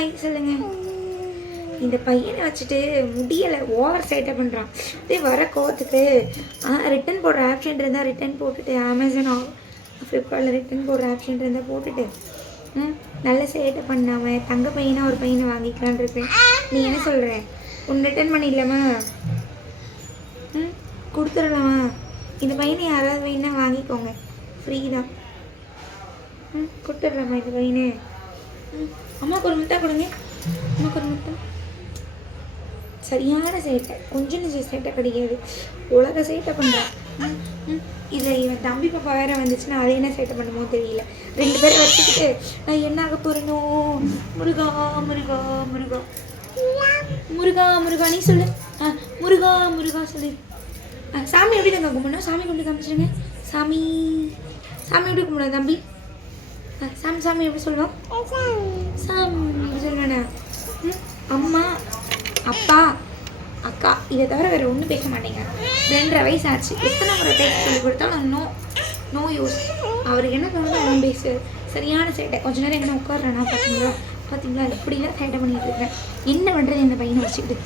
Hi சொல்லுங்க. இந்த பையனை வச்சுட்டு முடியலை ஓவர் சேட்டை பண்ணுறான் அதே வர கோவத்துக்கு ரிட்டன் போடுற ஆப்ஷன் இருந்தால் ரிட்டன் போட்டுட்டு அமேசான் ஃப்ளிப்கார்ட்டில் ரிட்டன் போடுற ஆப்ஷன் இருந்தால் போட்டுட்டு ம் நல்ல சேட்டை பண்ணாமல் தங்க பையனாக ஒரு பையனை வாங்கிக்கலான் இருக்கேன் நீ என்ன சொல்கிற ஒன்று ரிட்டன் பண்ணிடலாமா? ம் கொடுத்துடலாமா? இந்த பையனை யாராவது வேணா வாங்கிக்கோங்க. ஃப்ரீ தான். ம் கொடுத்துட்றேம்மா இந்த பையனை? அம்மாவுக்கு ஒரு முட்டை கொடுங்க அம்மாவுக்கு ஒரு முட்டை சரியான சேட்டை கொஞ்சம் சேட்டை கிடையாது உலக சேட்டை பண்ணுறான் இதில் இவன் தம்பி பாப்பா வேற வந்துச்சுன்னா அது என்ன சேட்டை பண்ணுமோ தெரியல ரெண்டு பேரை வச்சுக்கிட்டு நான் என்ன ஆக போறேனோ முருகா முருகா முருகா முருகா முருகா நீ சொல்லு ஆ முருகா முருகா சொல்லு ஆ, சாமி எப்படி தாங்க கும்பிடணும் சாமி கொண்டு காமிச்சிருங்க சாமி சாமி எப்படி கும்பிடணும் தம்பி சாமி சாமி எப்படி சொல்லுவோம் சாமி எப்படி சொல்லுவேண்ணா ம், அம்மா அப்பா அக்கா இதை தவிர வேறு ஒன்றும் பேச மாட்டேங்க. ரெண்டரை வயசு ஆச்சு எத்தனை முறை பேச சொல்லி கொடுத்தாலும் நோ நோ யூஸ். அவருக்கு என்ன தோணுதோ அவன் பேசு. சரியான சேட்டை. கொஞ்ச நேரம் எங்கே உட்காடுறேன்னா பார்த்தீங்களா பார்த்தீங்களா இப்படிலாம் சேட்டை பண்ணிட்டு இருக்கேன். என்ன பண்ணுறது இந்த பையனை வச்சுக்கிட்டு?